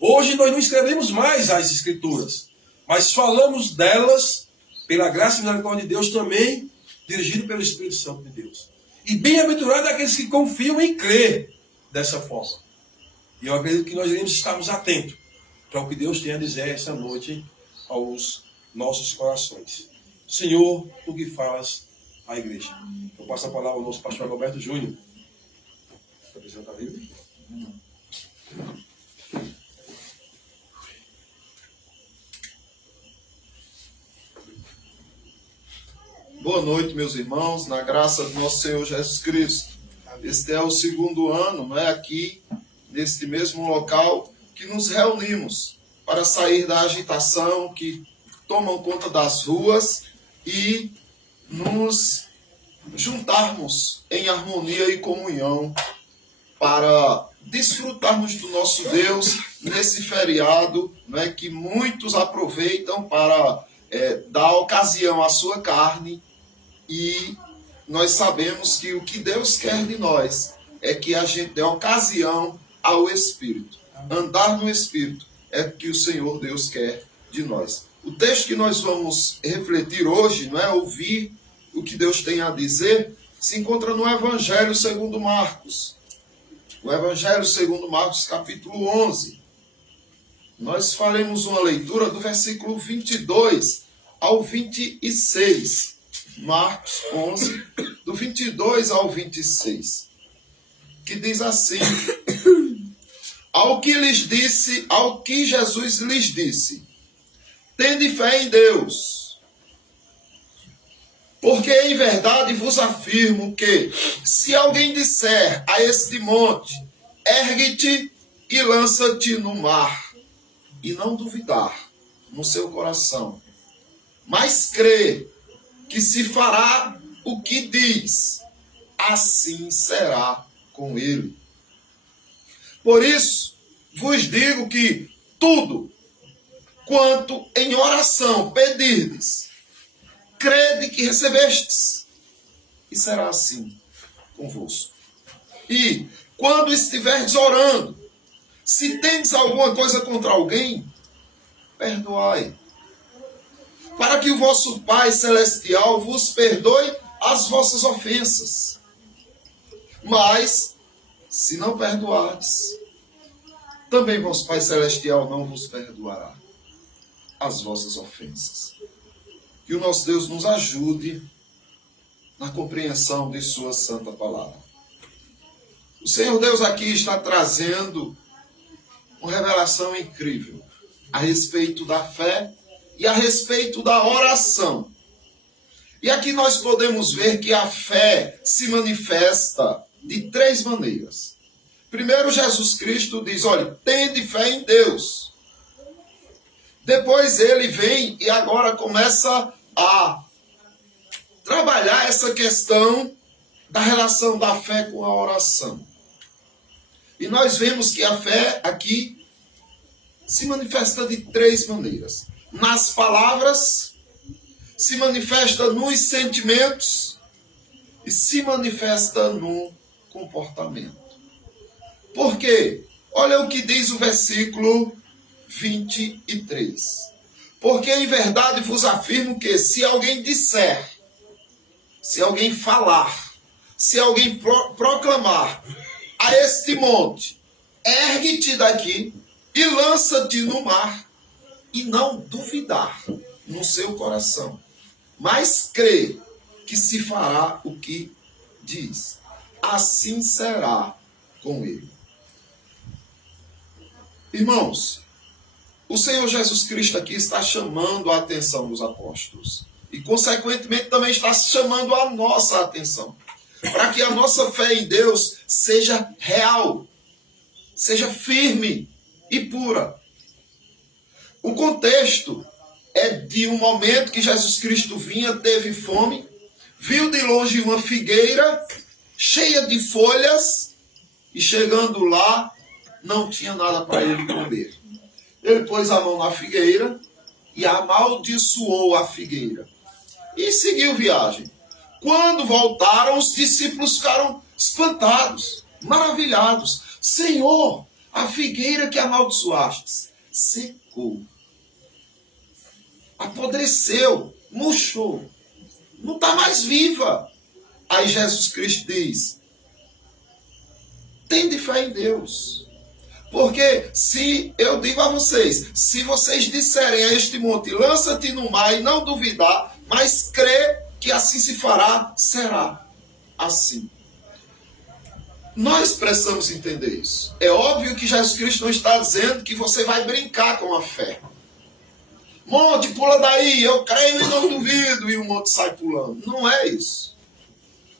Hoje nós não escrevemos mais as Escrituras, mas falamos delas pela graça e misericórdia de Deus também, dirigido pelo Espírito Santo de Deus. E bem-aventurado aqueles que confiam em crer dessa forma. E eu acredito que nós iremos estarmos atentos para o que Deus tem a dizer essa noite aos nossos corações. Senhor, tu que falas à igreja. Eu passo a palavra ao nosso pastor Roberto Júnior. Está apresentando a Bíblia? Boa noite, meus irmãos, na graça do nosso Senhor Jesus Cristo. Este é o segundo ano, não é, aqui, neste mesmo local, que nos reunimos para sair da agitação que tomam conta das ruas e nos juntarmos em harmonia e comunhão para desfrutarmos do nosso Deus nesse feriado, não é, que muitos aproveitam para dar ocasião à sua carne. E nós sabemos que o que Deus quer de nós é que a gente dê ocasião ao Espírito. Andar no Espírito é o que o Senhor Deus quer de nós. O texto que nós vamos refletir hoje, não é, ouvir o que Deus tem a dizer, se encontra no Evangelho segundo Marcos. O Evangelho segundo Marcos, capítulo 11. Nós faremos uma leitura do versículo 22 ao 26. Marcos 11, do 22 ao 26, que diz assim: ao que Jesus lhes disse, tende fé em Deus, porque em verdade vos afirmo que, se alguém disser a este monte, ergue-te e lança-te no mar, e não duvidar no seu coração, mas crê que se fará o que diz, assim será com ele. Por isso, vos digo que tudo quanto em oração pedirdes, crede que recebestes, e será assim convosco. E, quando estiverdes orando, se tendes alguma coisa contra alguém, perdoai, para que o vosso Pai Celestial vos perdoe as vossas ofensas. Mas, se não perdoardes, também vosso Pai Celestial não vos perdoará as vossas ofensas. Que o nosso Deus nos ajude na compreensão de sua santa palavra. O Senhor Deus aqui está trazendo uma revelação incrível a respeito da fé e a respeito da oração. E aqui nós podemos ver que a fé se manifesta de três maneiras. Primeiro, Jesus Cristo diz, olha, tende fé em Deus. Depois ele vem e agora começa a trabalhar essa questão da relação da fé com a oração. E nós vemos que a fé aqui se manifesta de três maneiras. Nas palavras, se manifesta nos sentimentos e se manifesta no comportamento. Por quê? Olha o que diz o versículo 23. Porque em verdade vos afirmo que se alguém disser, se alguém falar, se alguém proclamar a este monte, ergue-te daqui e lança-te no mar, e não duvidar no seu coração, mas crê que se fará o que diz, assim será com ele. Irmãos, o Senhor Jesus Cristo aqui está chamando a atenção dos apóstolos e, consequentemente, também está chamando a nossa atenção para que a nossa fé em Deus seja real, seja firme e pura. O contexto é de um momento que Jesus Cristo vinha, teve fome, viu de longe uma figueira cheia de folhas e, chegando lá, não tinha nada para ele comer. Ele pôs a mão na figueira e amaldiçoou a figueira e seguiu viagem. Quando voltaram, os discípulos ficaram espantados, maravilhados. Senhor, A figueira que amaldiçoastes secou, apodreceu, murchou, não está mais viva. Aí Jesus Cristo diz: tende fé em Deus. Porque se eu digo a vocês, se vocês disserem a este monte, lança-te no mar e não duvidar, mas crê que assim se fará, será assim. Nós precisamos entender isso. É óbvio que Jesus Cristo não está dizendo que você vai brincar com a fé. Monte, pula daí, eu creio e não duvido, e o monte sai pulando. Não é isso.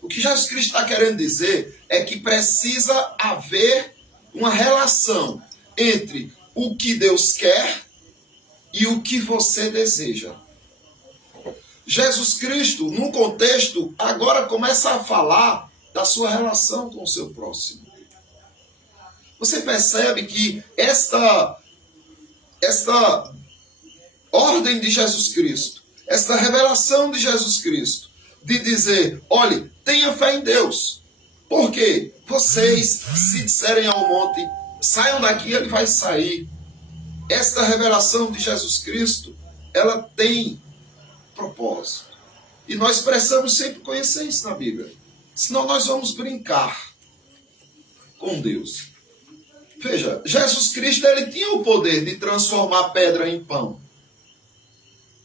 O que Jesus Cristo está querendo dizer é que precisa haver uma relação entre o que Deus quer e o que você deseja. Jesus Cristo, num contexto, agora começa a falar da sua relação com o seu próximo. Você percebe que esta ordem de Jesus Cristo, esta revelação de Jesus Cristo, de dizer, olhe, tenha fé em Deus, porque vocês, se disserem ao monte, saiam daqui, ele vai sair. Esta revelação de Jesus Cristo, ela tem propósito. E nós precisamos sempre conhecer isso na Bíblia. Senão nós vamos brincar com Deus. Veja, Jesus Cristo, ele tinha o poder de transformar pedra em pão.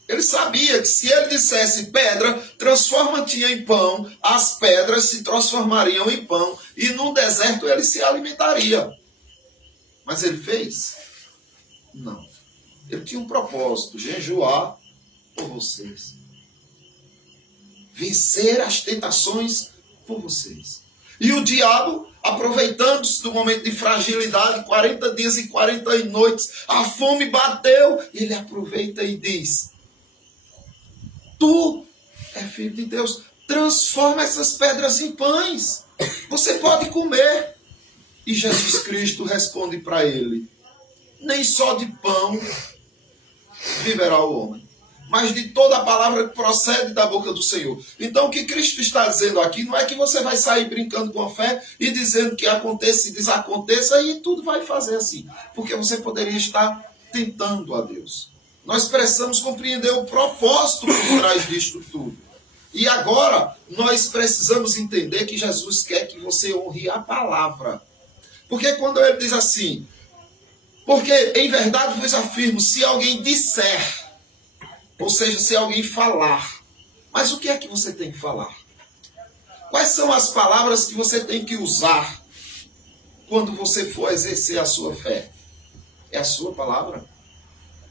Ele sabia que se ele dissesse pedra, transforma-te em pão, as pedras se transformariam em pão e no deserto ele se alimentaria. Mas ele fez? Não. Ele tinha um propósito, jejuar por vocês. Vencer as tentações por vocês. E o diabo, aproveitando-se do momento de fragilidade, 40 dias e 40 noites, a fome bateu, ele aproveita e diz, tu é filho de Deus, transforma essas pedras em pães, você pode comer. E Jesus Cristo responde para ele, nem só de pão viverá o homem, mas de toda a palavra que procede da boca do Senhor. Então o que Cristo está dizendo aqui não é que você vai sair brincando com a fé e dizendo que aconteça e desaconteça e tudo vai fazer assim. Porque você poderia estar tentando a Deus. Nós precisamos compreender o propósito por trás disto tudo. E agora nós precisamos entender que Jesus quer que você honre a palavra. Porque quando ele diz assim, porque em verdade vos afirmo, se alguém disser, ou seja, se alguém falar. Mas o que é que você tem que falar? Quais são as palavras que você tem que usar quando você for exercer a sua fé? É a sua palavra?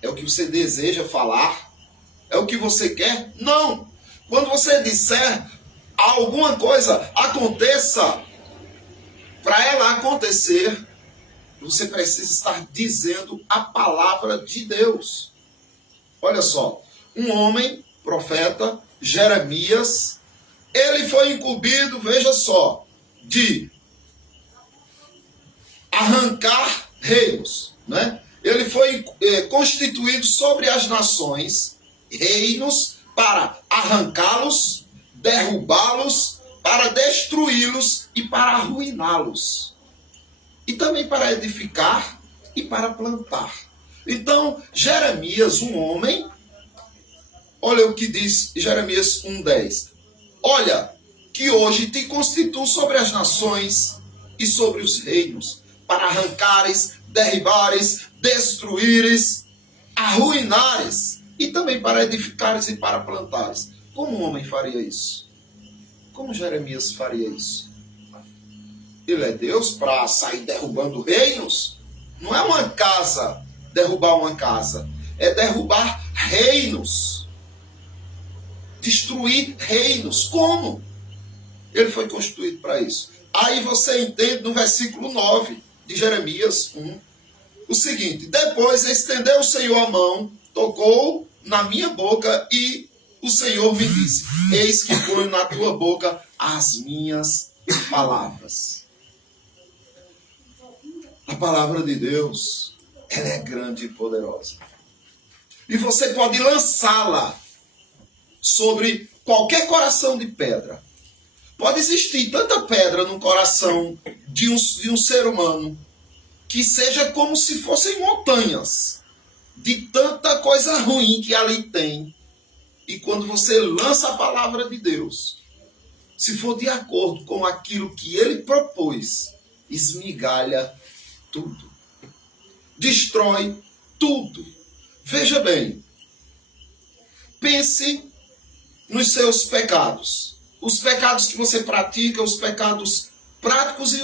É o que você deseja falar? É o que você quer? Não! Quando você disser alguma coisa aconteça, para ela acontecer, você precisa estar dizendo a palavra de Deus. Olha só. Um homem, profeta, Jeremias, ele foi incumbido, veja só, de arrancar reinos, né? Ele foi constituído sobre as nações, reinos, para arrancá-los, derrubá-los, para destruí-los e para arruiná-los. E também para edificar e para plantar. Então, Jeremias, um homem, olha o que diz Jeremias 1,10. Olha, que hoje te constituo sobre as nações e sobre os reinos, para arrancares, derribares, destruíres, arruinares, e também para edificares e para plantares. Como um homem faria isso? Como Jeremias faria isso? Ele é Deus para sair derrubando reinos? Não é uma casa, derrubar uma casa. É derrubar reinos. Destruir reinos. Como? Ele foi constituído para isso. Aí você entende no versículo 9 de Jeremias 1, o seguinte: depois estendeu o Senhor a mão, tocou na minha boca e o Senhor me disse: eis que ponho na tua boca as minhas palavras. A palavra de Deus, ela é grande e poderosa. E você pode lançá-la sobre qualquer coração de pedra. Pode existir tanta pedra no coração de um ser humano que seja como se fossem montanhas, de tanta coisa ruim que ali tem. E quando você lança a palavra de Deus, se for de acordo com aquilo que ele propôs, esmigalha tudo. Destrói tudo. Veja bem, pense nos seus pecados. Os pecados que você pratica, os pecados práticos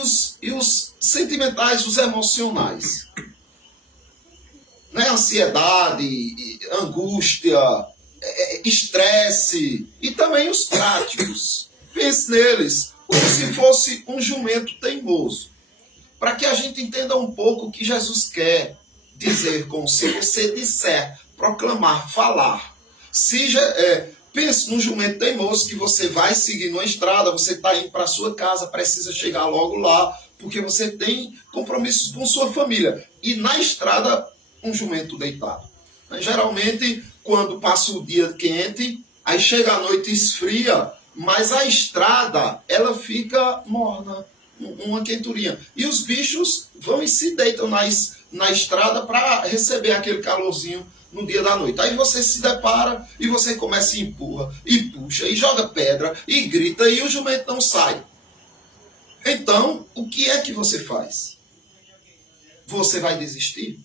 e os sentimentais, os emocionais. Né? Ansiedade, angústia, estresse e também os práticos. Pense neles como se fosse um jumento teimoso. Para que a gente entenda um pouco o que Jesus quer dizer com se você disser, proclamar, falar. Pense num jumento teimoso que você vai seguir numa estrada, você está indo para a sua casa, precisa chegar logo lá, porque você tem compromissos com sua família. E na estrada, um jumento deitado. Geralmente, quando passa o dia quente, aí chega a noite e esfria, mas a estrada, ela fica morna, uma quenturinha. E os bichos vão e se deitam na estrada para receber aquele calorzinho no dia da noite. Aí você se depara e você começa e empurra, e puxa, e joga pedra, e grita, e o jumento não sai. Então, o que é que você faz? Você vai desistir?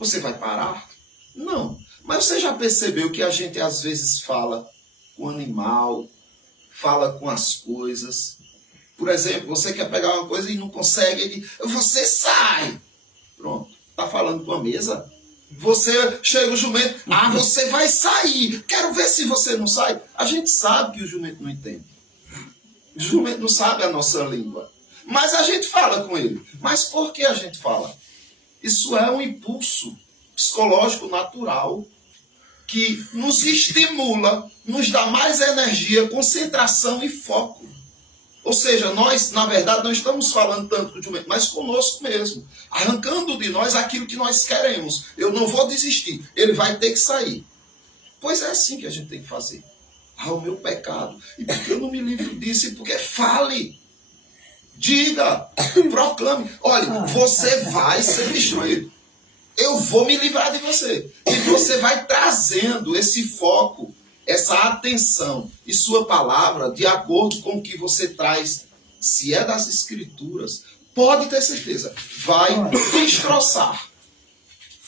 Você vai parar? Não. Mas você já percebeu que a gente às vezes fala com o animal, fala com as coisas. Por exemplo, você quer pegar uma coisa e não consegue, você sai. Pronto, está falando com a mesa. Você chega o jumento, você vai sair, quero ver se você não sai. A gente sabe que o jumento não entende. O jumento não sabe a nossa língua. Mas a gente fala com ele. Mas por que a gente fala? Isso é um impulso psicológico natural que nos estimula, nos dá mais energia, concentração e foco. Ou seja, nós, na verdade, não estamos falando tanto do jumento, mas conosco mesmo. Arrancando de nós aquilo que nós queremos. Eu não vou desistir. Ele vai ter que sair. Pois é assim que a gente tem que fazer. O meu pecado. E por que eu não me livro disso? E porque fale. Diga. Proclame. Olha, você vai ser destruído. Eu vou me livrar de você. E você vai trazendo esse foco, essa atenção e sua palavra de acordo com o que você traz, se é das Escrituras, pode ter certeza, vai destroçar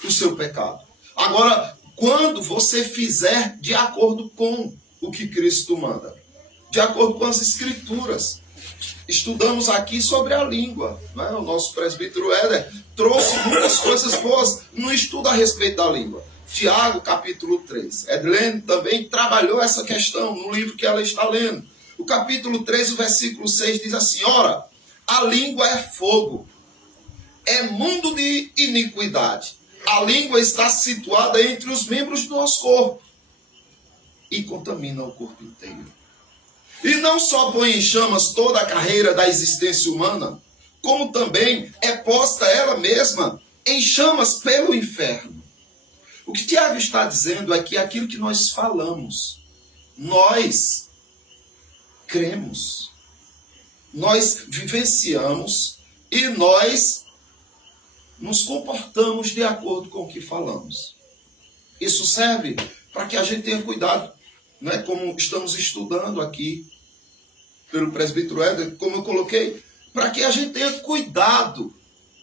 o seu pecado. Agora, quando você fizer de acordo com o que Cristo manda, de acordo com as Escrituras, estudamos aqui sobre a língua, né? O nosso presbítero Éder trouxe muitas coisas boas no estudo a respeito da língua. Tiago, capítulo 3. Edlene também trabalhou essa questão no livro que ela está lendo. O capítulo 3, o versículo 6 diz assim: ora, a língua é fogo, é mundo de iniquidade. A língua está situada entre os membros do nosso corpo e contamina o corpo inteiro. E não só põe em chamas toda a carreira da existência humana, como também é posta ela mesma em chamas pelo inferno. O que Tiago está dizendo é que aquilo que nós falamos, nós cremos, nós vivenciamos e nós nos comportamos de acordo com o que falamos. Isso serve para que a gente tenha cuidado, né? Como estamos estudando aqui pelo presbítero Éder, como eu coloquei, para que a gente tenha cuidado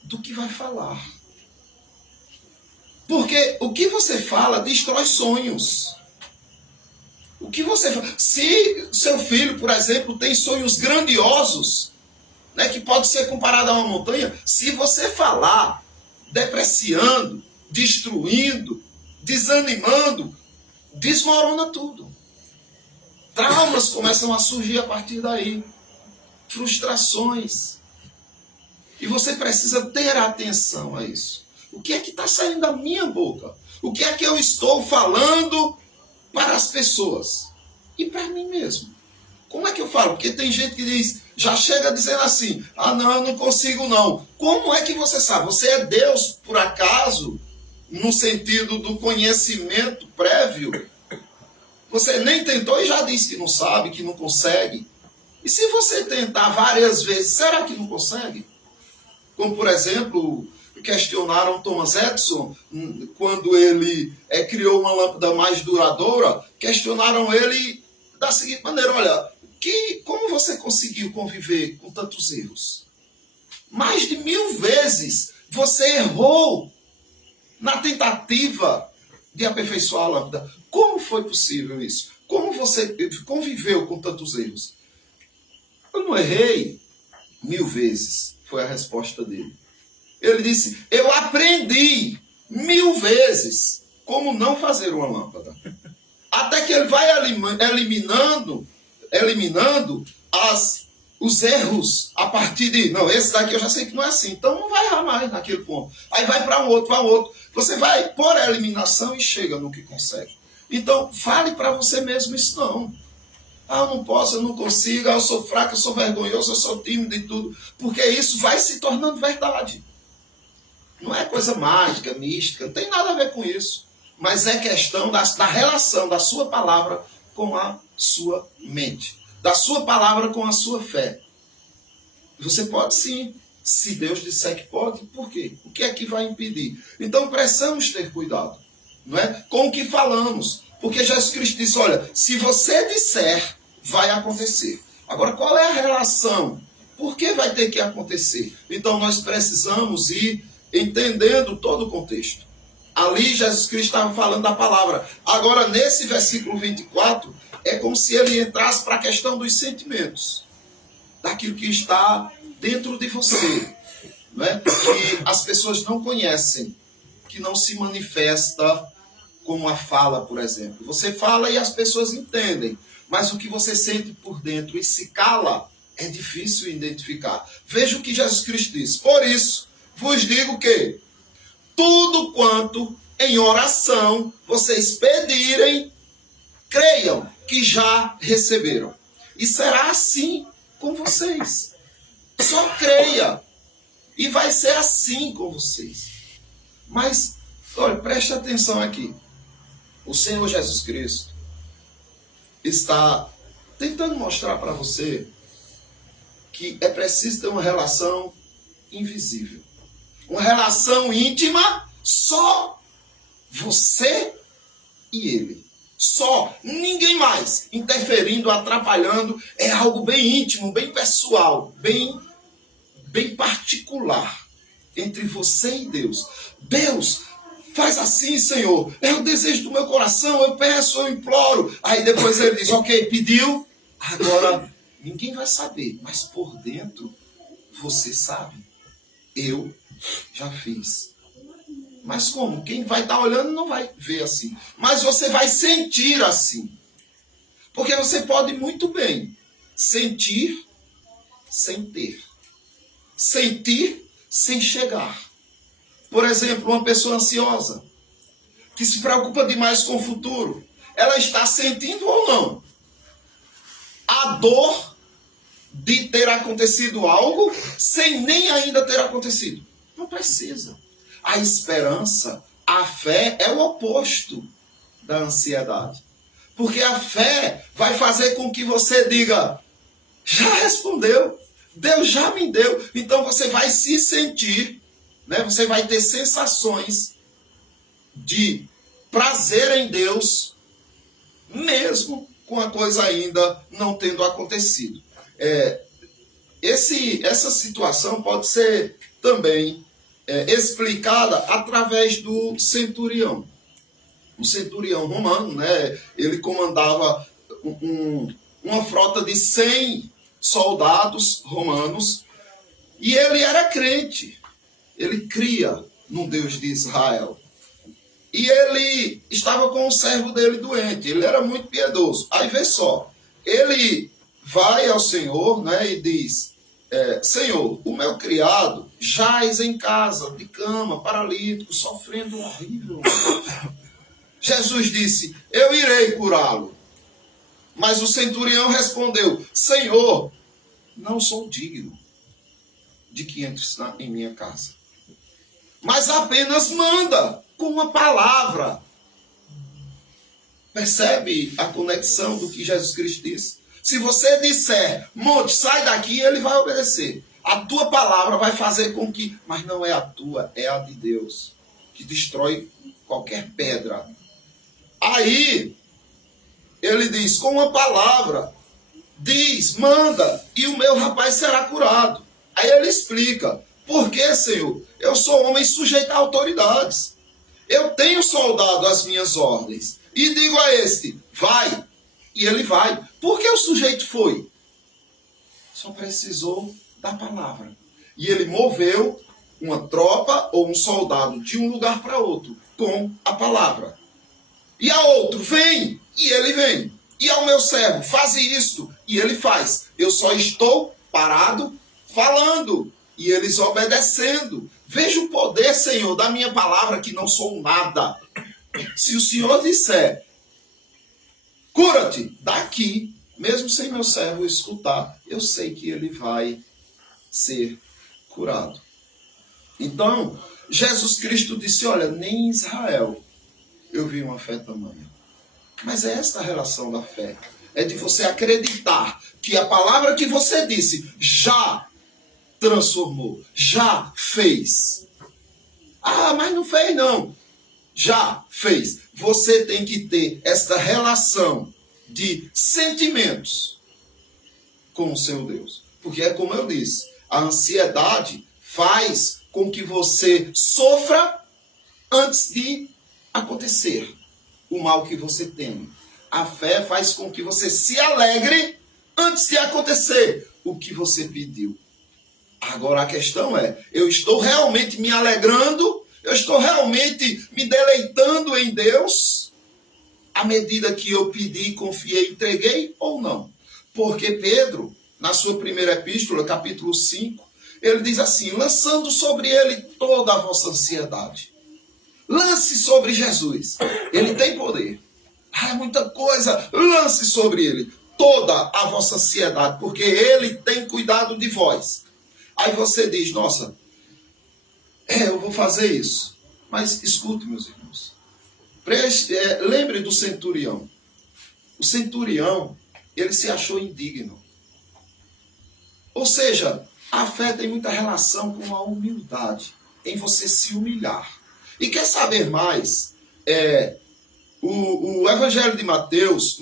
do que vai falar. Porque o que você fala destrói sonhos. O que você fala, se seu filho, por exemplo, tem sonhos grandiosos, né, que pode ser comparado a uma montanha, se você falar depreciando, destruindo, desanimando, desmorona tudo. Traumas começam a surgir a partir daí. Frustrações. E você precisa ter atenção a isso. O que é que está saindo da minha boca? O que é que eu estou falando para as pessoas? E para mim mesmo. Como é que eu falo? Porque tem gente que diz, já chega dizendo assim, não, eu não consigo não. Como é que você sabe? Você é Deus, por acaso, no sentido do conhecimento prévio? Você nem tentou e já disse que não sabe, que não consegue. E se você tentar várias vezes, será que não consegue? Como, por exemplo, questionaram Thomas Edison, quando ele criou uma lâmpada mais duradoura, questionaram ele da seguinte maneira: olha, como você conseguiu conviver com tantos erros? Mais de 1000 vezes você errou na tentativa de aperfeiçoar a lâmpada. Como foi possível isso? Como você conviveu com tantos erros? Eu não errei 1000 vezes, foi a resposta dele. Ele disse: eu aprendi 1000 vezes como não fazer uma lâmpada. Até que ele vai eliminando os erros a partir de, não, esse daqui eu já sei que não é assim, então não vai errar mais naquele ponto. Aí vai para um outro. Você vai por eliminação e chega no que consegue. Então, fale para você mesmo isso não. Eu não posso, eu não consigo, eu sou fraco, eu sou vergonhoso, eu sou tímido e tudo. Porque isso vai se tornando verdade. Não é coisa mágica, mística, não tem nada a ver com isso. Mas é questão da relação da sua palavra com a sua mente. Da sua palavra com a sua fé. Você pode sim, se Deus disser que pode, por quê? O que é que vai impedir? Então precisamos ter cuidado, não é? Com o que falamos. Porque Jesus Cristo disse: olha, se você disser, vai acontecer. Agora, qual é a relação? Por que vai ter que acontecer? Então nós precisamos ir entendendo todo o contexto. Ali Jesus Cristo estava falando da palavra. Agora, nesse versículo 24, é como se ele entrasse para a questão dos sentimentos. Daquilo que está dentro de você. Não é? Que as pessoas não conhecem. Que não se manifesta como a fala, por exemplo. Você fala e as pessoas entendem. Mas o que você sente por dentro e se cala, é difícil identificar. Veja o que Jesus Cristo diz. Por isso, vos digo que tudo quanto em oração vocês pedirem, creiam que já receberam. E será assim com vocês. Só creia. E vai ser assim com vocês. Mas, olha, preste atenção aqui. O Senhor Jesus Cristo está tentando mostrar para você que é preciso ter uma relação invisível. Uma relação íntima, só você e ele. Só, ninguém mais interferindo, atrapalhando. É algo bem íntimo, bem pessoal, bem particular entre você e Deus. Deus, faz assim, Senhor. É o desejo do meu coração, eu peço, eu imploro. Aí depois ele diz: ok, pediu, agora ninguém vai saber, mas por dentro você sabe. Eu já fiz. Mas como? Quem vai estar olhando não vai ver assim. Mas você vai sentir assim. Porque você pode muito bem sentir sem ter. Sentir sem chegar. Por exemplo, uma pessoa ansiosa, que se preocupa demais com o futuro, ela está sentindo ou não a dor de ter acontecido algo sem nem ainda ter acontecido? Não precisa. A esperança, a fé é o oposto da ansiedade. Porque a fé vai fazer com que você diga: já respondeu, Deus já me deu. Então você vai se sentir, né? Você vai ter sensações de prazer em Deus, mesmo com a coisa ainda não tendo acontecido. Essa situação pode ser também explicada através do centurião. O centurião romano, né, ele comandava uma frota de 100 soldados romanos e ele era crente. Ele cria no Deus de Israel. E ele estava com o servo dele doente. Ele era muito piedoso. Aí vê só, ele vai ao Senhor, né, e diz: Senhor, o meu criado jaz em casa, de cama, paralítico, sofrendo horrível. Jesus disse: eu irei curá-lo. Mas o centurião respondeu: Senhor, não sou digno de que entres em minha casa, mas apenas manda com uma palavra. Percebe a conexão do que Jesus Cristo disse? Se você disser: monte, sai daqui, ele vai obedecer. A tua palavra vai fazer com que... Mas não é a tua, é a de Deus, que destrói qualquer pedra. Aí, ele diz, com uma palavra, diz, manda, e o meu rapaz será curado. Aí ele explica, por que, Senhor? Eu sou homem sujeito a autoridades. Eu tenho soldado às minhas ordens. E digo a este, vai, e ele vai. Por que o sujeito foi? Só precisou da palavra. E ele moveu uma tropa ou um soldado de um lugar para outro com a palavra. E a outro, vem, e ele vem. E ao meu servo, faze isto, e ele faz. Eu só estou parado, falando, e eles obedecendo. Veja o poder, Senhor, da minha palavra, que não sou nada. Se o Senhor disser, cura-te, daqui, mesmo sem meu servo escutar, eu sei que ele vai ser curado. Então, Jesus Cristo disse, olha, nem em Israel eu vi uma fé tamanha. Mas é esta a relação da fé. É de você acreditar que a palavra que você disse já transformou, já fez. Ah, mas não fez não. Já fez. Você tem que ter esta relação de sentimentos com o seu Deus. Porque é como eu disse, a ansiedade faz com que você sofra antes de acontecer o mal que você tem. A fé faz com que você se alegre antes de acontecer o que você pediu. Agora a questão é, eu estou realmente me alegrando? Eu estou realmente me deleitando em Deus? À medida que eu pedi, confiei, entreguei ou não? Porque Pedro, na sua primeira epístola, capítulo 5, ele diz assim, lançando sobre ele toda a vossa ansiedade. Lance sobre Jesus. Ele tem poder. Ah, é muita coisa. Lance sobre ele toda a vossa ansiedade, porque ele tem cuidado de vós. Aí você diz, nossa, eu vou fazer isso. Mas escute, meus irmãos. Lembre do centurião. O centurião, ele se achou indigno. Ou seja, a fé tem muita relação com a humildade, em você se humilhar. E quer saber mais? O Evangelho de Mateus,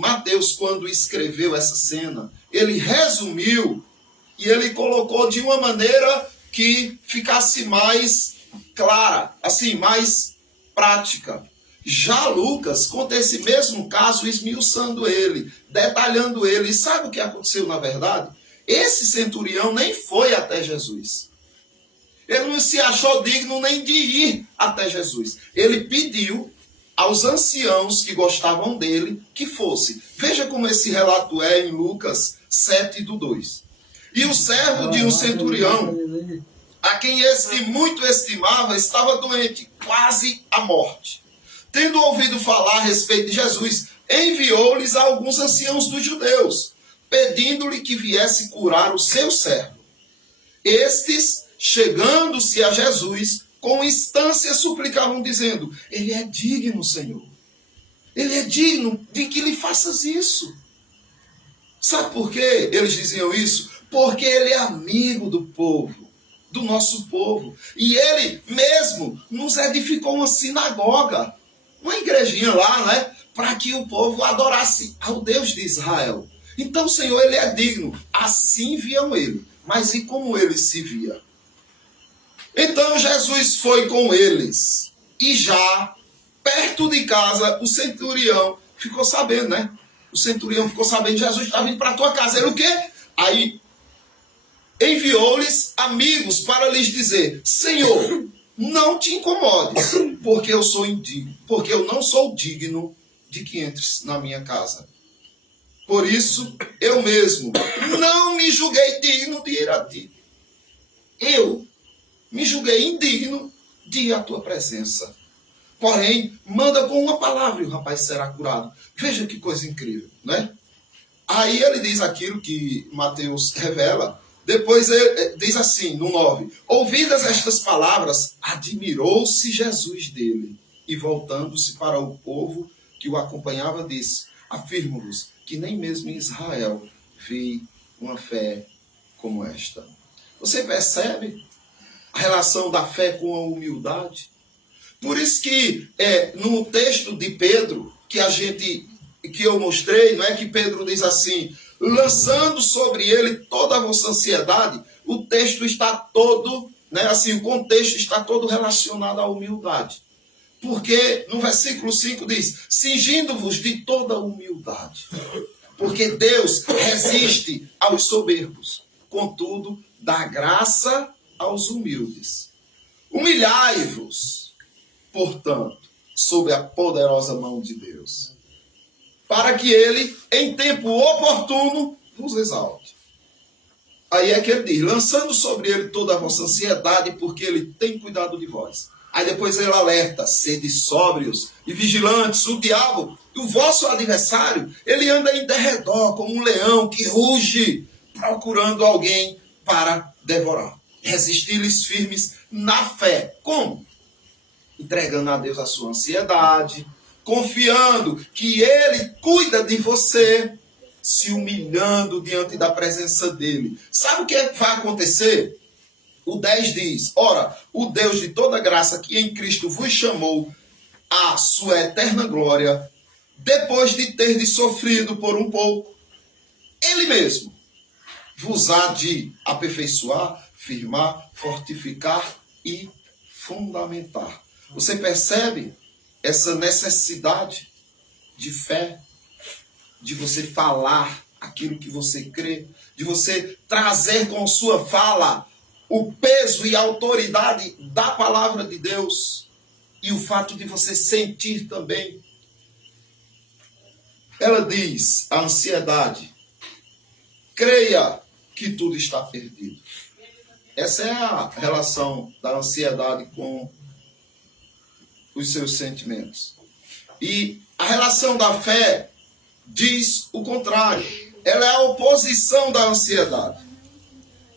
quando escreveu essa cena, ele resumiu e ele colocou de uma maneira que ficasse mais clara, assim, mais prática. Já Lucas conta esse mesmo caso, esmiuçando ele, detalhando ele. E sabe o que aconteceu na verdade? Esse centurião nem foi até Jesus. Ele não se achou digno nem de ir até Jesus. Ele pediu aos anciãos que gostavam dele que fosse. Veja como esse relato é em Lucas 7, do 2. E o servo de um centurião, a quem este muito estimava, estava doente, quase à morte. Tendo ouvido falar a respeito de Jesus, enviou-lhes alguns anciãos dos judeus, pedindo-lhe que viesse curar o seu servo. Estes, chegando-se a Jesus, com instância suplicavam, dizendo, ele é digno, Senhor. Ele é digno de que lhe faças isso. Sabe por quê eles diziam isso? Porque ele é amigo do povo, do nosso povo. E ele mesmo nos edificou uma sinagoga, uma igrejinha lá, né? Para que o povo adorasse ao Deus de Israel. Então, Senhor, ele é digno. Assim viam ele. Mas e como ele se via? Então Jesus foi com eles. E já, perto de casa, o centurião ficou sabendo, né? O centurião ficou sabendo, Jesus está vindo para a tua casa. Ele o quê? Aí enviou-lhes amigos para lhes dizer, Senhor, não te incomodes, porque eu não sou digno de que entres na minha casa. Por isso, eu mesmo não me julguei digno de ir a ti. Eu me julguei indigno de ir à tua presença. Porém, manda com uma palavra e o rapaz será curado. Veja que coisa incrível, né? Aí ele diz aquilo que Mateus revela. Depois ele diz assim, no 9. Ouvidas estas palavras, admirou-se Jesus dele. E voltando-se para o povo que o acompanhava, disse, afirmo-vos que nem mesmo em Israel vi uma fé como esta. Você percebe a relação da fé com a humildade? Por isso que no texto de Pedro, que eu mostrei, não é que Pedro diz assim, lançando sobre ele toda a vossa ansiedade, o texto está todo, né, assim, o contexto está todo relacionado à humildade. Porque no versículo 5 diz, cingindo-vos de toda a humildade. Porque Deus resiste aos soberbos, contudo, dá graça aos humildes. Humilhai-vos, portanto, sob a poderosa mão de Deus, para que ele, em tempo oportuno, vos exalte. Aí é que ele diz, lançando sobre ele toda a vossa ansiedade, porque ele tem cuidado de vós. Aí depois ele alerta, sede sóbrios e vigilantes, o diabo, o vosso adversário, ele anda em derredor como um leão que ruge, procurando alguém para devorar. Resistir-lhes firmes na fé. Como? Entregando a Deus a sua ansiedade, confiando que ele cuida de você, se humilhando diante da presença dele. Sabe o que vai acontecer? O 10 diz, ora, o Deus de toda graça que em Cristo vos chamou à sua eterna glória, depois de ter sofrido por um pouco, ele mesmo vos há de aperfeiçoar, firmar, fortificar e fundamentar. Você percebe essa necessidade de fé, de você falar aquilo que você crê, de você trazer com sua fala o peso e a autoridade da palavra de Deus e o fato de você sentir também. Ela diz, a ansiedade, creia que tudo está perdido. Essa é a relação da ansiedade com os seus sentimentos. E a relação da fé diz o contrário. Ela é a oposição da ansiedade.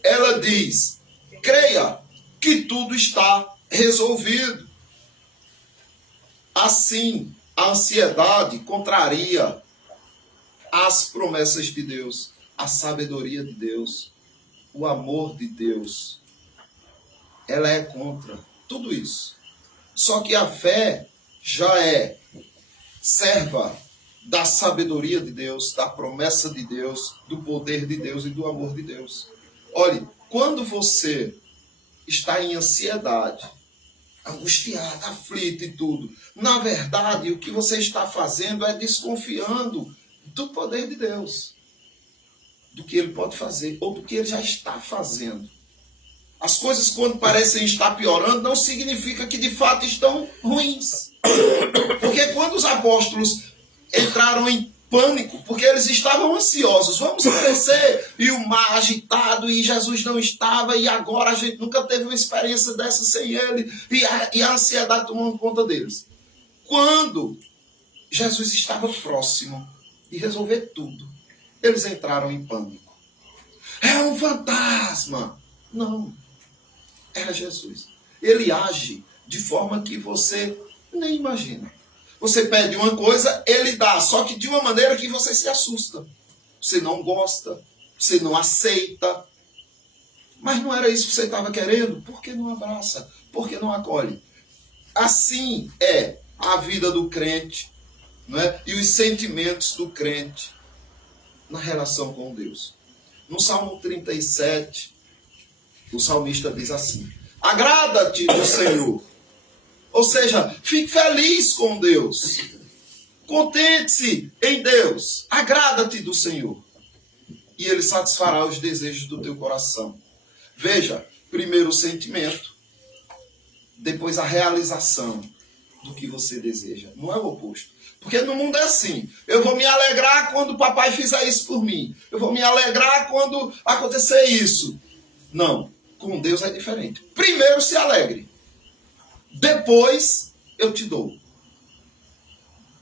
Ela diz, creia que tudo está resolvido. Assim, a ansiedade contraria as promessas de Deus, a sabedoria de Deus, o amor de Deus. Ela é contra tudo isso. Só que a fé já é serva da sabedoria de Deus, da promessa de Deus, do poder de Deus e do amor de Deus. Olhe, quando você está em ansiedade, angustiado, aflito e tudo, na verdade, o que você está fazendo é desconfiando do poder de Deus, do que Ele pode fazer, ou do que Ele já está fazendo. As coisas, quando parecem estar piorando, não significa que de fato estão ruins. Porque quando os apóstolos entraram em pânico, porque eles estavam ansiosos, vamos crescer, e o mar agitado, e Jesus não estava, e agora a gente nunca teve uma experiência dessa sem ele, e a ansiedade tomando conta deles. Quando Jesus estava próximo de resolver tudo, eles entraram em pânico. É um fantasma! Não, era Jesus. Ele age de forma que você nem imagina. Você pede uma coisa, ele dá, só que de uma maneira que você se assusta. Você não gosta, você não aceita. Mas não era isso que você estava querendo? Por que não abraça? Por que não acolhe? Assim é a vida do crente, não é? E os sentimentos do crente na relação com Deus. No Salmo 37, o salmista diz assim, agrada-te do Senhor. Ou seja, fique feliz com Deus. Contente-se em Deus. Agrada-te do Senhor. E Ele satisfará os desejos do teu coração. Veja, primeiro o sentimento, depois a realização do que você deseja. Não é o oposto. Porque no mundo é assim. Eu vou me alegrar quando o papai fizer isso por mim. Eu vou me alegrar quando acontecer isso. Não. Com Deus é diferente. Primeiro se alegre. Depois eu te dou.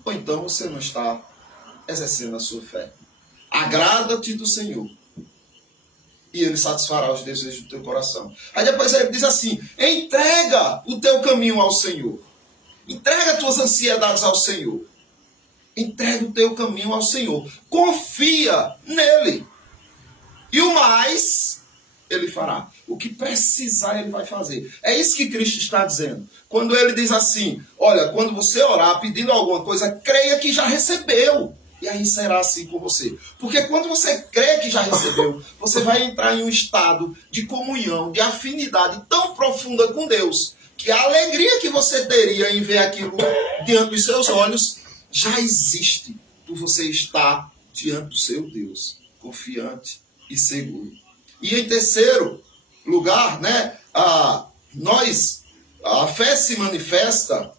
Ou então você não está exercendo a sua fé. Agrada-te do Senhor. E Ele satisfará os desejos do teu coração. Aí depois ele diz assim, entrega o teu caminho ao Senhor. Entrega as tuas ansiedades ao Senhor. Entrega o teu caminho ao Senhor. Confia nele. E o mais, ele fará. O que precisar, ele vai fazer. É isso que Cristo está dizendo. Quando ele diz assim, olha, quando você orar pedindo alguma coisa, creia que já recebeu. E aí será assim com você. Porque quando você crê que já recebeu, você vai entrar em um estado de comunhão, de afinidade tão profunda com Deus, que a alegria que você teria em ver aquilo diante dos seus olhos, já existe por você estar diante do seu Deus, confiante e seguro. E em terceiro lugar, né, a fé se manifesta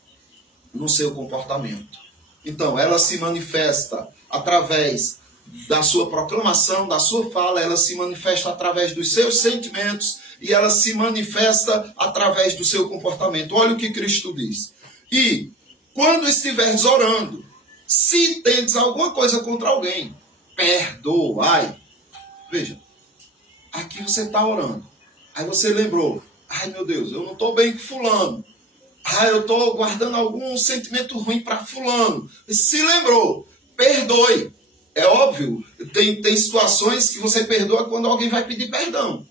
no seu comportamento. Então, ela se manifesta através da sua proclamação, da sua fala, ela se manifesta através dos seus sentimentos e ela se manifesta através do seu comportamento. Olha o que Cristo diz. E quando estiveres orando, se tendes alguma coisa contra alguém, perdoai. Veja, aqui você está orando. Aí você lembrou, ai meu Deus, eu não estou bem com fulano. Eu estou guardando algum sentimento ruim para fulano. Se lembrou, perdoe. É óbvio, tem situações que você perdoa quando alguém vai pedir perdão.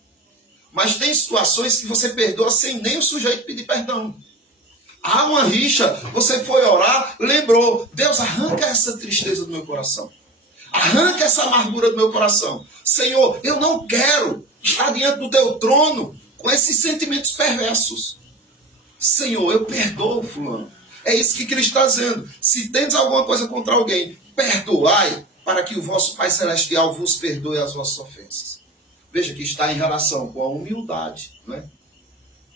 Mas tem situações que você perdoa sem nem o sujeito pedir perdão. Há uma rixa, você foi orar, lembrou, Deus, arranca essa tristeza do meu coração. Arranca essa amargura do meu coração. Senhor, eu não quero estar diante do teu trono com esses sentimentos perversos. Senhor, eu perdoo fulano. É isso que Cristo está dizendo. Se tendes alguma coisa contra alguém, perdoai, para que o vosso Pai Celestial vos perdoe as vossas ofensas. Veja que está em relação com a humildade, né?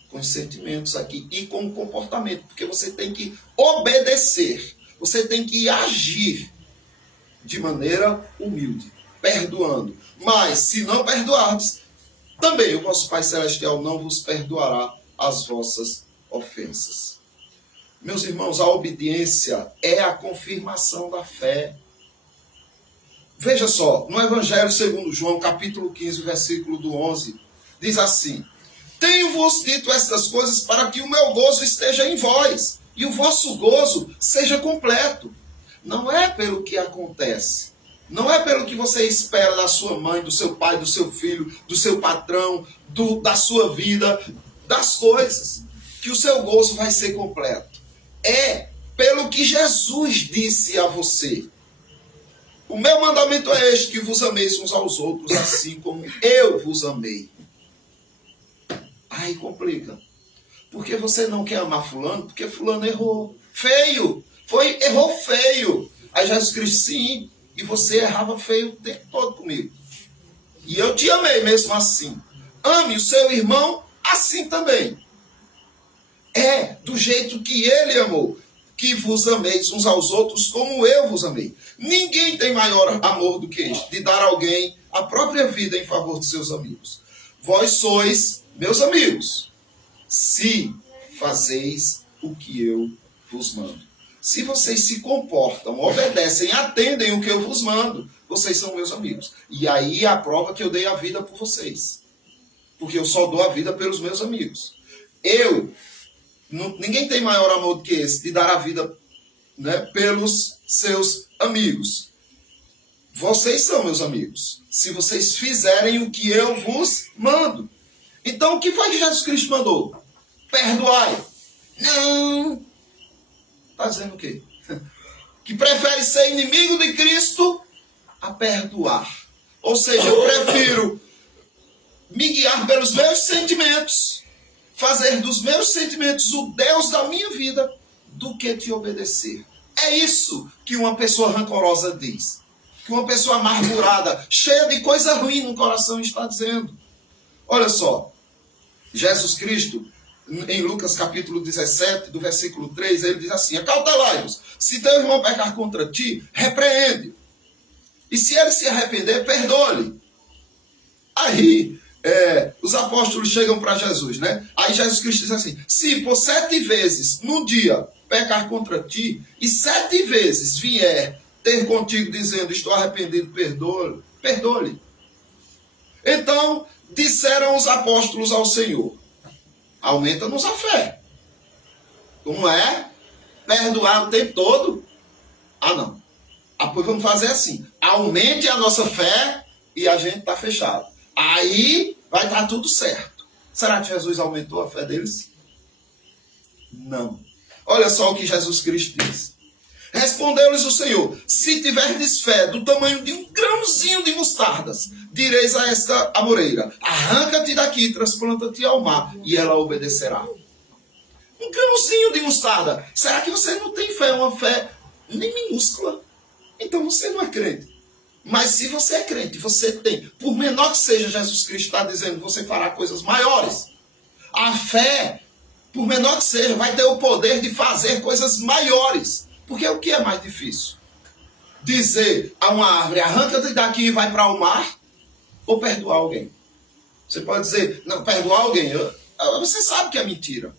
Com os sentimentos aqui e com o comportamento, porque você tem que obedecer, você tem que agir de maneira humilde, perdoando. Mas, se não perdoardes, também o vosso Pai Celestial não vos perdoará as vossas ofensas. Meus irmãos, a obediência é a confirmação da fé. Veja só, no Evangelho segundo João, capítulo 15, versículo do 11, diz assim: tenho-vos dito estas coisas para que o meu gozo esteja em vós e o vosso gozo seja completo. Não é pelo que acontece, não é pelo que você espera da sua mãe, do seu pai, do seu filho, do seu patrão, da sua vida, das coisas, que o seu gozo vai ser completo. É pelo que Jesus disse a você. O meu mandamento é este, que vos ameis uns aos outros, assim como eu vos amei. Aí complica. Porque você não quer amar fulano? Porque fulano errou. Feio. Errou feio. Aí Jesus Cristo, sim. E você errava feio o tempo todo comigo. E eu te amei mesmo assim. Ame o seu irmão assim também. É do jeito que ele amou. Que vos ameis uns aos outros como eu vos amei. Ninguém tem maior amor do que este, de dar a alguém a própria vida em favor de seus amigos. Vós sois meus amigos, se fazeis o que eu vos mando. Se vocês se comportam, obedecem, atendem o que eu vos mando, vocês são meus amigos. E aí é a prova que eu dei a vida por vocês. Porque eu só dou a vida pelos meus amigos. Ninguém tem maior amor do que esse, de dar a vida, né, pelos seus amigos. Vocês são meus amigos, se vocês fizerem o que eu vos mando. Então, o que foi que Jesus Cristo mandou? Perdoai. Não. Está dizendo o quê? Que prefere ser inimigo de Cristo a perdoar. Ou seja, eu prefiro me guiar pelos meus sentimentos, fazer dos meus sentimentos o Deus da minha vida, do que te obedecer. É isso que uma pessoa rancorosa diz. Que uma pessoa amargurada, cheia de coisa ruim no coração, está dizendo. Olha só, Jesus Cristo, em Lucas capítulo 17, do versículo 3, ele diz assim: acautelai-vos, se teu irmão pecar contra ti, repreende. E se ele se arrepender, perdoe-lhe. Aí, os apóstolos chegam para Jesus, né? Aí Jesus Cristo diz assim: se por 7 vezes no dia pecar contra ti, e 7 vezes vier ter contigo dizendo estou arrependido, perdoe-lhe. Então, disseram os apóstolos ao Senhor: aumenta-nos a fé. Como é? Perdoar o tempo todo? Ah, não. Pois vamos fazer assim: aumente a nossa fé e a gente está fechado. Aí vai estar tudo certo. Será que Jesus aumentou a fé deles? Não. Olha só o que Jesus Cristo diz. Respondeu-lhes o Senhor: se tiverdes fé do tamanho de um grãozinho de mostardas, direis a esta amoreira: arranca-te daqui e transplanta-te ao mar, e ela obedecerá. Um grãozinho de mostarda. Será que você não tem fé? Uma fé nem minúscula. Então você não é crente. Mas se você é crente, você tem, por menor que seja, Jesus Cristo está dizendo, você fará coisas maiores. A fé, por menor que seja, vai ter o poder de fazer coisas maiores. Porque o que é mais difícil? Dizer a uma árvore: arranca-te daqui e vai para o mar, ou perdoar alguém? Você pode dizer: não, perdoar alguém. Você sabe que é mentira.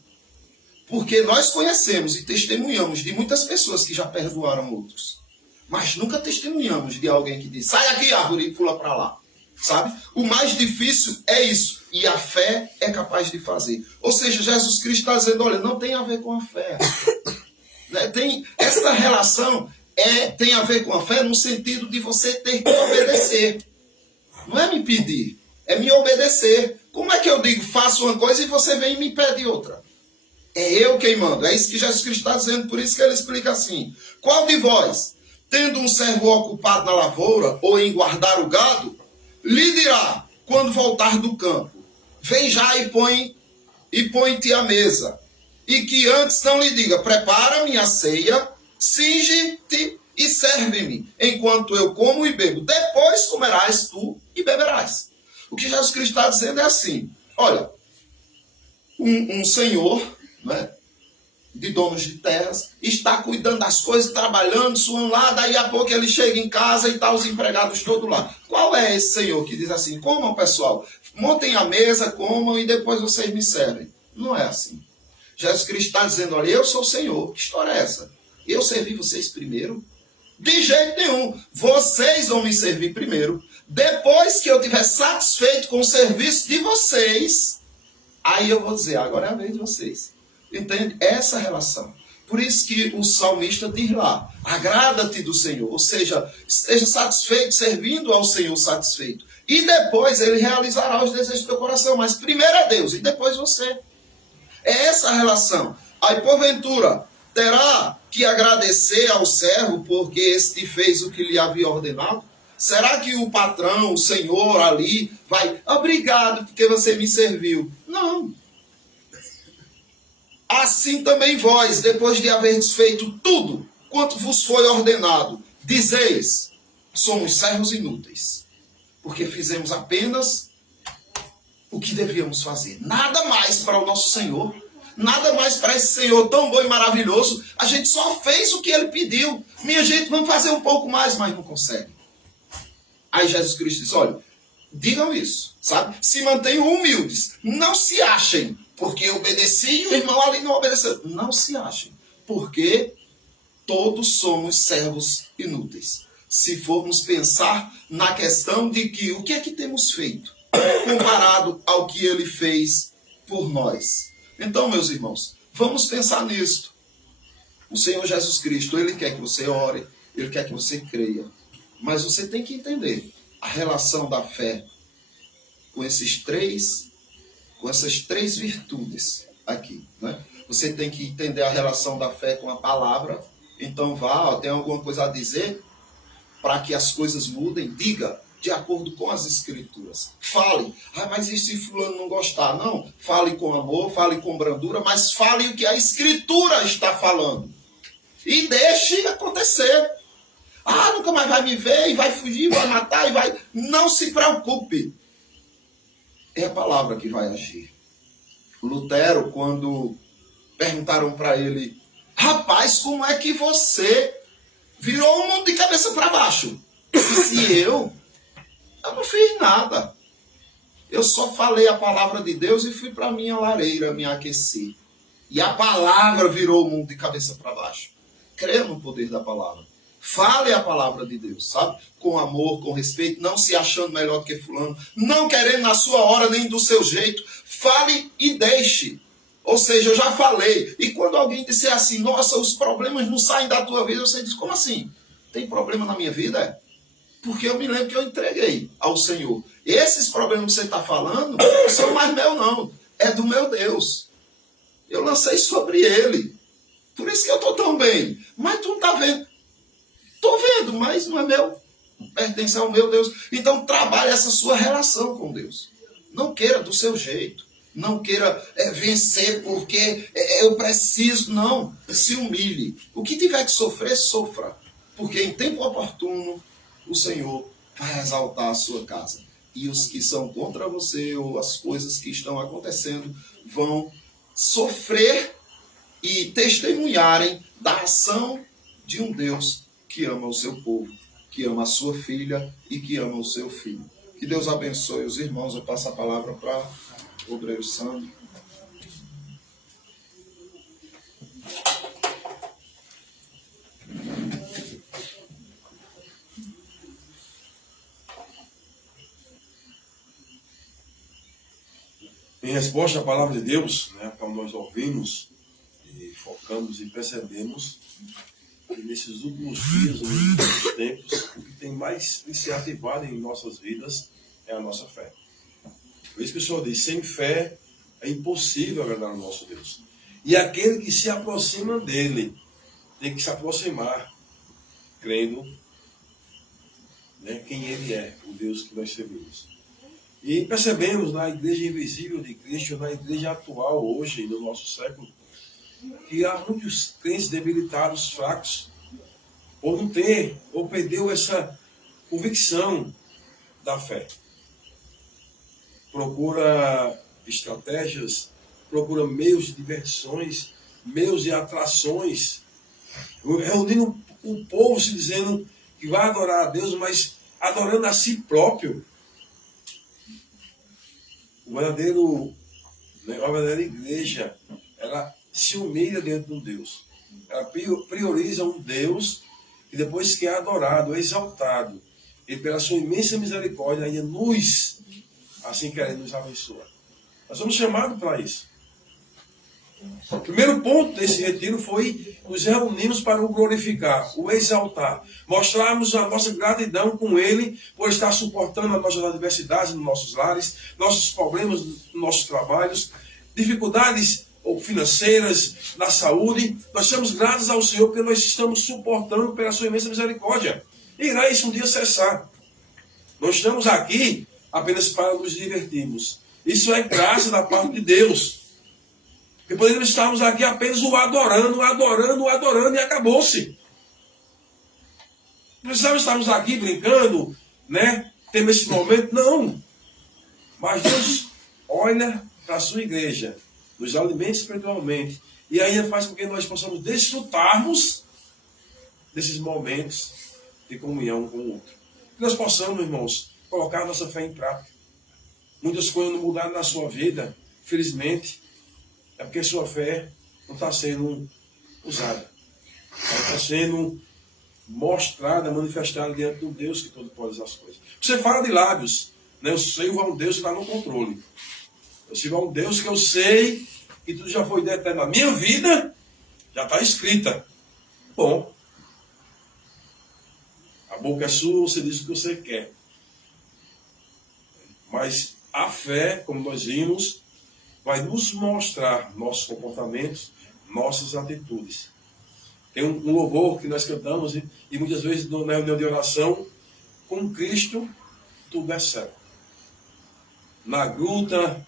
Porque nós conhecemos e testemunhamos de muitas pessoas que já perdoaram outros. Mas nunca testemunhamos de alguém que diz: sai daqui, árvore, e pula para lá. Sabe? O mais difícil é isso. E a fé é capaz de fazer. Ou seja, Jesus Cristo está dizendo: olha, não tem a ver com a fé. Essa relação tem a ver com a fé no sentido de você ter que obedecer. Não é me pedir, é me obedecer. Como é que eu digo, faço uma coisa e você vem e me pede outra? É eu quem mando. É isso que Jesus Cristo está dizendo. Por isso que ele explica assim: qual de vós, tendo um servo ocupado na lavoura ou em guardar o gado, lhe dirá, quando voltar do campo: vem já e põe-te à mesa, e que antes não lhe diga: prepara-me a ceia, cinge-te e serve-me, enquanto eu como e bebo. Depois comerás tu e beberás. O que Jesus Cristo está dizendo é assim: olha, um senhor, né, de donos de terras, está cuidando das coisas, trabalhando, suando lá, daí a pouco ele chega em casa e está os empregados todos lá. Qual é esse senhor que diz assim: comam, pessoal, montem a mesa, comam e depois vocês me servem? Não é assim. Jesus Cristo está dizendo: olha, eu sou o Senhor. Que história é essa? Eu servi vocês primeiro? De jeito nenhum. Vocês vão me servir primeiro. Depois que eu estiver satisfeito com o serviço de vocês, aí eu vou dizer: agora é a vez de vocês. Entende? Essa relação. Por isso que o salmista diz lá: agrada-te do Senhor. Ou seja, esteja satisfeito, servindo ao Senhor satisfeito. E depois ele realizará os desejos do teu coração. Mas primeiro é Deus e depois você. É essa a relação. Aí, porventura, terá que agradecer ao servo porque este fez o que lhe havia ordenado? Será que o patrão, o senhor ali, vai: obrigado porque você me serviu? Não. Assim também vós, depois de haverdes feito tudo quanto vos foi ordenado, dizeis: somos servos inúteis, porque fizemos apenas o que devíamos fazer. Nada mais para o nosso Senhor, nada mais para esse Senhor tão bom e maravilhoso. A gente só fez o que ele pediu. Minha gente, vamos fazer um pouco mais, mas não consegue. Aí Jesus Cristo diz: olha, digam isso, sabe? Se mantenham humildes, não se achem, porque eu obedeci e o irmão ali não obedeceu. Não se achem, porque todos somos servos inúteis. Se formos pensar na questão de que o que é que temos feito comparado ao que ele fez por nós. Então, meus irmãos, vamos pensar nisto. O Senhor Jesus Cristo, ele quer que você ore, ele quer que você creia. Mas você tem que entender a relação da fé com essas três virtudes aqui, né? Você tem que entender a relação da fé com a palavra. Então vá, tem alguma coisa a dizer para que as coisas mudem? Diga de acordo com as escrituras. Fale: mas e se fulano não gostar? Não, fale com amor, fale com brandura, mas fale o que a escritura está falando. E deixe acontecer. Nunca mais vai me ver, e vai fugir, vai matar, e vai... Não se preocupe. É a palavra que vai agir. Lutero, quando perguntaram para ele: rapaz, como é que você virou o mundo de cabeça para baixo? Disse: eu não fiz nada. Eu só falei a palavra de Deus e fui para minha lareira me aquecer. E a palavra virou o mundo de cabeça para baixo. Creia no poder da palavra. Fale a palavra de Deus, sabe? Com amor, com respeito, não se achando melhor do que fulano, não querendo na sua hora nem do seu jeito. Fale e deixe. Ou seja, eu já falei. E quando alguém disser assim: nossa, os problemas não saem da tua vida, você diz: como assim? Tem problema na minha vida? Porque eu me lembro que eu entreguei ao Senhor. Esses problemas que você está falando não são mais meus, não. É do meu Deus. Eu lancei sobre ele. Por isso que eu estou tão bem. Mas tu não está vendo. Estou vendo, mas não é meu. Pertence ao meu Deus. Então trabalhe essa sua relação com Deus. Não queira do seu jeito. Não queira vencer porque eu preciso. Não. Se humilhe. O que tiver que sofrer, sofra. Porque em tempo oportuno, o Senhor vai exaltar a sua casa. E os que são contra você ou as coisas que estão acontecendo vão sofrer e testemunharem da ação de um Deus que ama o seu povo, que ama a sua filha e que ama o seu filho. Que Deus abençoe os irmãos. Eu passo a palavra para o obreiro Sandro. Em resposta à palavra de Deus, né, quando nós ouvimos e focamos e percebemos que nesses últimos dias, nos últimos tempos, o que tem mais se ativado em nossas vidas é a nossa fé. Por isso que o Senhor diz, sem fé é impossível agradar ao nosso Deus. E aquele que se aproxima dele tem que se aproximar crendo, né, quem ele é, o Deus que nós servimos. E percebemos na igreja invisível de Cristo, na igreja atual hoje, no nosso século, que há muitos crentes debilitados, fracos, por não ter, ou perdeu essa convicção da fé. Procura estratégias, procura meios de diversões, meios de atrações, reunindo o povo se dizendo que vai adorar a Deus, mas adorando a si próprio. A verdadeira igreja, ela se humilha diante de um Deus. Ela prioriza um Deus que depois que é adorado, é exaltado, ele pela sua imensa misericórdia ainda nos, assim querendo, nos abençoa. Nós somos chamados para isso. O primeiro ponto desse retiro foi nos reunirmos para o glorificar, o exaltar, mostrarmos a nossa gratidão com Ele por estar suportando as nossas adversidades nos nossos lares, nossos problemas nos nossos trabalhos, dificuldades financeiras, na saúde. Nós somos gratos ao Senhor porque nós estamos suportando pela sua imensa misericórdia. E irá isso um dia cessar. Não estamos aqui apenas para nos divertirmos. Isso é graça da parte de Deus. Porque poderíamos estarmos aqui apenas o adorando e acabou-se. Não precisamos estarmos aqui brincando, né? Tendo esse momento, não. Mas Deus olha para a sua igreja, nos alimenta espiritualmente, e ainda faz com que nós possamos desfrutarmos desses momentos de comunhão com o outro. Que nós possamos, irmãos, colocar a nossa fé em prática. Muitas coisas não mudaram na sua vida, felizmente. É porque sua fé não está sendo usada. Ela está sendo mostrada, manifestada diante do Deus que todo pode as coisas. Você fala de lábios, né? Eu sirvo a um Deus que está no controle. Eu sirvo a um Deus que eu sei que tudo já foi dito na minha vida, já está escrita. Bom, a boca é sua, você diz o que você quer. Mas a fé, como nós vimos, vai nos mostrar nossos comportamentos, nossas atitudes. Tem um louvor que nós cantamos e muitas vezes na reunião de oração, com Cristo tudo é céu. Na gruta,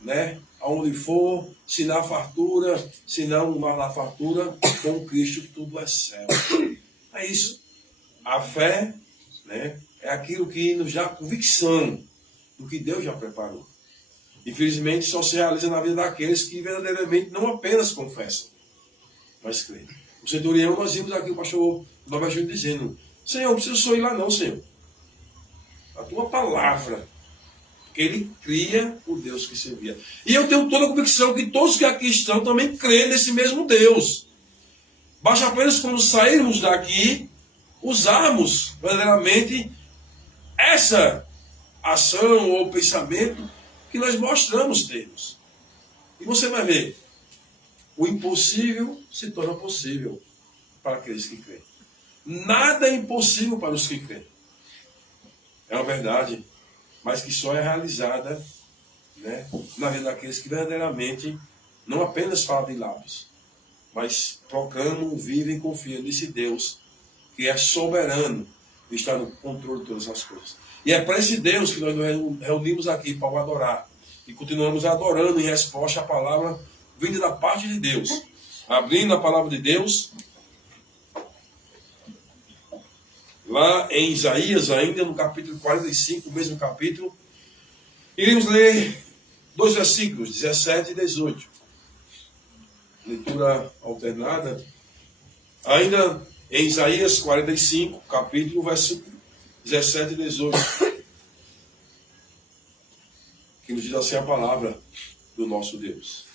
né, aonde for, se na fartura, se não na fartura, com Cristo tudo é céu. É isso. A fé, né, é aquilo que nos dá convicção do que Deus já preparou. Infelizmente, só se realiza na vida daqueles que verdadeiramente não apenas confessam, mas creem. O centurião, nós vimos aqui o pastor Norberto dizendo, Senhor, não preciso só ir lá não, Senhor. A tua palavra, que ele cria o Deus que servia. E eu tenho toda a convicção que todos que aqui estão também creem nesse mesmo Deus. Basta apenas quando sairmos daqui, usarmos verdadeiramente essa ação ou pensamento que nós mostramos termos. E você vai ver, o impossível se torna possível para aqueles que creem. Nada é impossível para os que creem. É uma verdade, mas que só é realizada, né, na vida daqueles que verdadeiramente não apenas falam de lábios, mas proclamam, vivem e confiam nesse Deus que é soberano e está no controle de todas as coisas. E é para esse Deus que nós nos reunimos aqui para o adorar. E continuamos adorando em resposta à palavra vinda da parte de Deus. Abrindo a palavra de Deus, lá em Isaías, ainda no capítulo 45, o mesmo capítulo, iremos ler 2 versículos, 17 e 18. Leitura alternada. Ainda em Isaías 45, capítulo, versículo 17 e 18. Que nos diz assim a palavra do nosso Deus.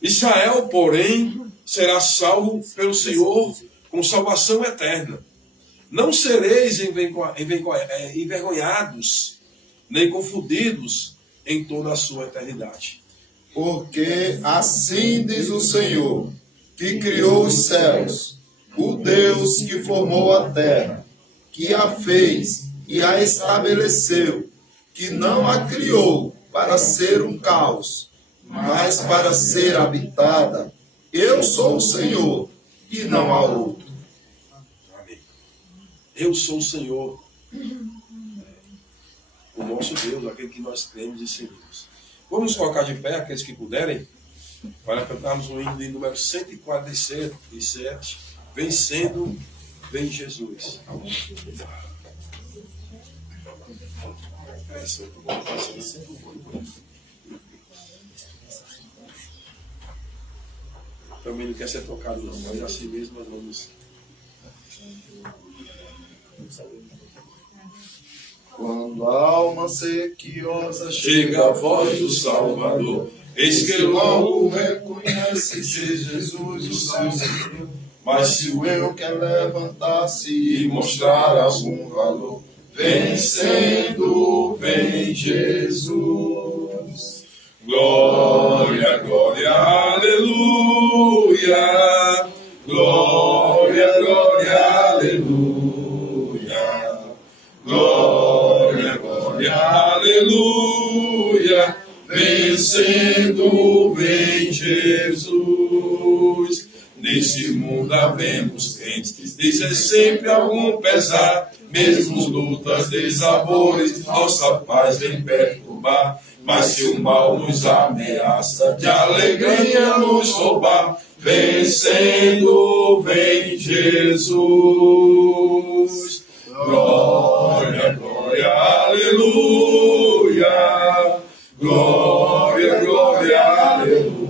Israel, porém, será salvo pelo Senhor com salvação eterna. Não sereis envergonhados, nem confundidos em toda a sua eternidade. Porque assim diz o Senhor, que criou os céus, o Deus que formou a terra, que a fez e a estabeleceu, que não a criou para ser um caos, mas para ser habitada. Eu sou o Senhor e não há outro. Amém. Eu sou o Senhor, o nosso Deus, aquele que nós cremos e seguimos. Vamos colocar de pé, aqueles que puderem, para cantarmos o hino de número 147, Vencendo, vem Jesus. Também não quer ser tocado não, mas assim mesmo nós vamos. Quando a alma sequiosa Chega a voz do Salvador, eis que logo reconhece que Jesus o seu Senhor. mas Se o eu quer levantar-se e mostrar algum valor, vencendo, vem Jesus. glória, glória, aleluia, glória, glória, aleluia, glória, glória, aleluia, vencendo, vem Jesus. Nesse mundo havemos crentes, dizer sempre algum pesar, mesmo lutas, desabores, nossa paz vem perturbar. Mas se o mal nos ameaça, de alegria nos roubar, vencendo, vem Jesus. Glória, glória, aleluia, glória, glória, aleluia.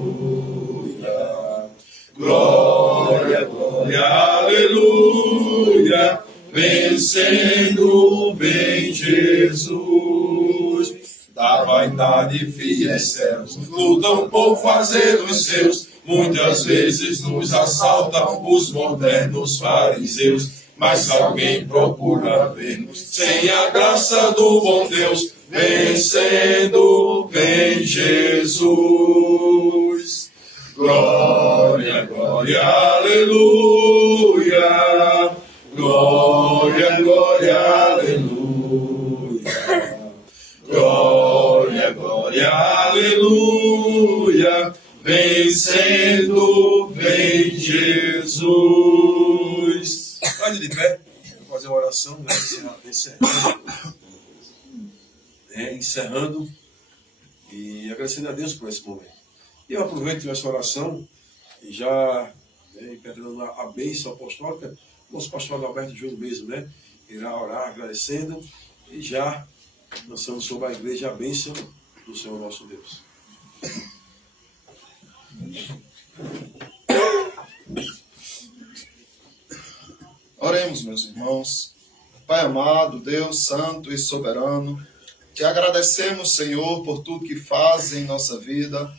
Glória, glória, aleluia, vencendo, vem Jesus. Da vaidade fiéis céus, lutam por fazer os seus, muitas vezes nos assaltam os modernos fariseus. Mas se alguém procura ver-nos sem a graça do bom Deus, vencendo, vem Jesus. Glória, glória, aleluia, glória, glória, aleluia, glória, glória, aleluia, vencendo, vem Jesus. Pode de pé, vou fazer uma oração, né? Encerrando e agradecendo a Deus por esse momento. E eu aproveito essa oração e já pedindo a bênção apostólica, nosso pastor Alberto Júnior mesmo, né? Irá orar agradecendo e já lançando sobre a igreja a bênção do Senhor nosso Deus. Oremos, meus irmãos. Pai amado, Deus santo e soberano, te agradecemos, Senhor, por tudo que faz em nossa vida.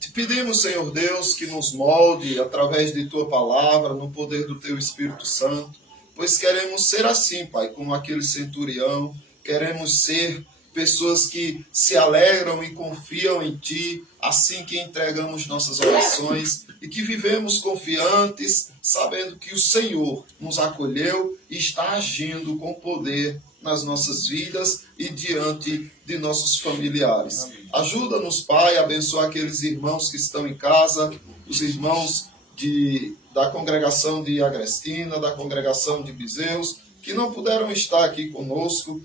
Te pedimos, Senhor Deus, que nos molde através de Tua palavra, no poder do Teu Espírito Santo, pois queremos ser assim, Pai, como aquele centurião, queremos ser pessoas que se alegram e confiam em Ti, assim que entregamos nossas orações e que vivemos confiantes, sabendo que o Senhor nos acolheu e está agindo com poder nas nossas vidas e diante de nossos familiares. Ajuda-nos, Pai, a abençoar aqueles irmãos que estão em casa, os irmãos da congregação de Agrestina, da congregação de Bizeus, que não puderam estar aqui conosco,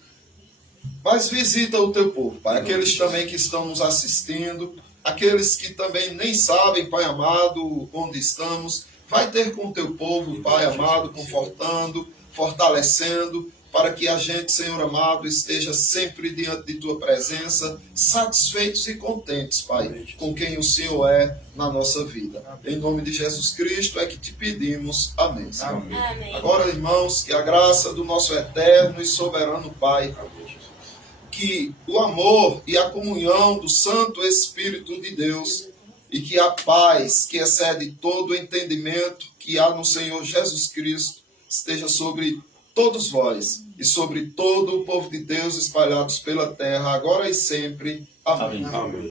mas visita o teu povo, Pai, aqueles também que estão nos assistindo, aqueles que também nem sabem, Pai amado, onde estamos. Vai ter com o teu povo, Pai amado, confortando, fortalecendo, para que a gente, Senhor amado, esteja sempre diante de tua presença, satisfeitos e contentes, Pai, com quem o Senhor é na nossa vida. Em nome de Jesus Cristo é que te pedimos. Amém. Amém. Agora, irmãos, que a graça do nosso eterno e soberano Pai, que o amor e a comunhão do Santo Espírito de Deus e que a paz que excede todo o entendimento que há no Senhor Jesus Cristo esteja sobre todos vós e sobre todo o povo de Deus espalhados pela terra, agora e sempre. Amém. Amém.